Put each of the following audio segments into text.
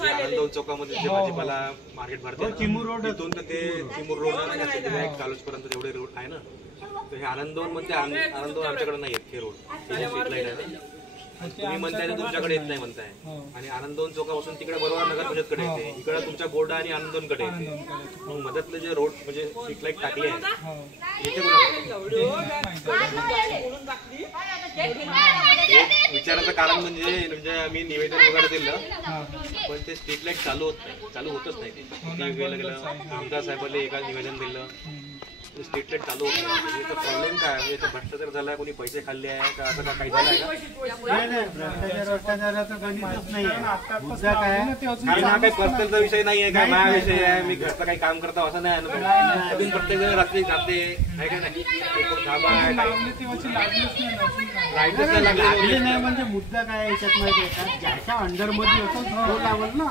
आनंद चौकामध्ये जे भाजीपाला मार्केट भरते चिमूर रोड तिथून तर ते चिमूर रोड कॉलेज पर्यंत जेवढे रोड आहे ना, तर हे आनंदवन मध्ये आनंदवन आमच्याकडे नाही आहेत. हे रोड स्ट्रीट लाईट आहे ना, तुम्ही म्हणताय तुमच्याकडे येत नाही म्हणताय. आणि आनंदवन चौकापासून तिकडे बरोबर नगर परिषदकडे येते, इकडे तुमच्या बोर्ड आणि आनंदवनकडे येते. मग मधातले जे रोड म्हणजे स्ट्रीट लाईट टाकली आहे इथे विचाराचं कारण म्हणजे आम्ही निवेदन वगैरे दिलं, पण ते स्ट्रीट लाईट चालू होतच नाही. ते गेलं आमदार साहेबांनी एका निवेदन दिलं, स्ट्रीट लाईट चालू होत नाही. प्रॉब्लेम काय म्हणजे भ्रष्टाचार झालाय, कोणी पैसे खाल्ले आहे का, असं काही झालंय का? भ्रष्टाचाराचा गणितच नाही आहे. मुद्दा काय हा काही पर्सनलचा विषय नाही आहे, काय माझा विषय आहे, मी घरचं काही काम करतो असं नाही आहे. तुम्ही प्रत्येक जण रात्री जाते आहे का नाही, लागले नाही म्हणजे मुद्दा काय याच्यात माहिती आहे का, ज्याच्या अंडर मध्ये होतो तो लावल ना.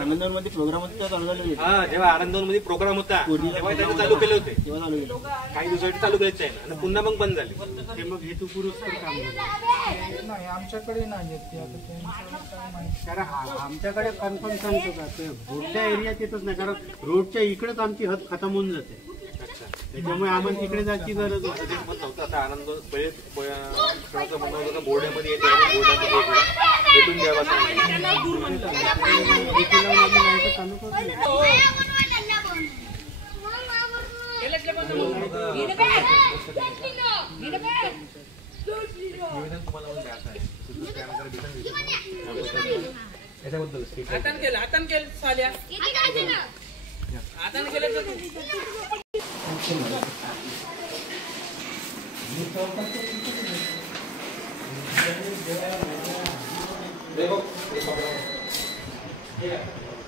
आनंदवन मध्ये प्रोग्राम होता, हा जेव्हा आनंदवन मध्ये प्रोग्राम होता तेव्हा त्यांनी चालू केले होते. काही दिवसासाठी चालू करायचे आहे आणि पुन्हा मग बंद झाले. ते मग हेतू पुरस्कार काम नाही आमच्याकडे नाही. कारण आमच्याकडे कन्फर्म सांगतो का ते रोडच्या एरियात येतच नाही, कारण रोडच्या इकडेच आमची हद खतम होऊन जाते. त्याच्यामुळे आम्हाला तिकडे जायची गरज नव्हतं. आता आनंद म्हणणं होतं बोर्डामध्ये येते, बोर्डामध्ये भेटून द्यावा चालू करतो. देखो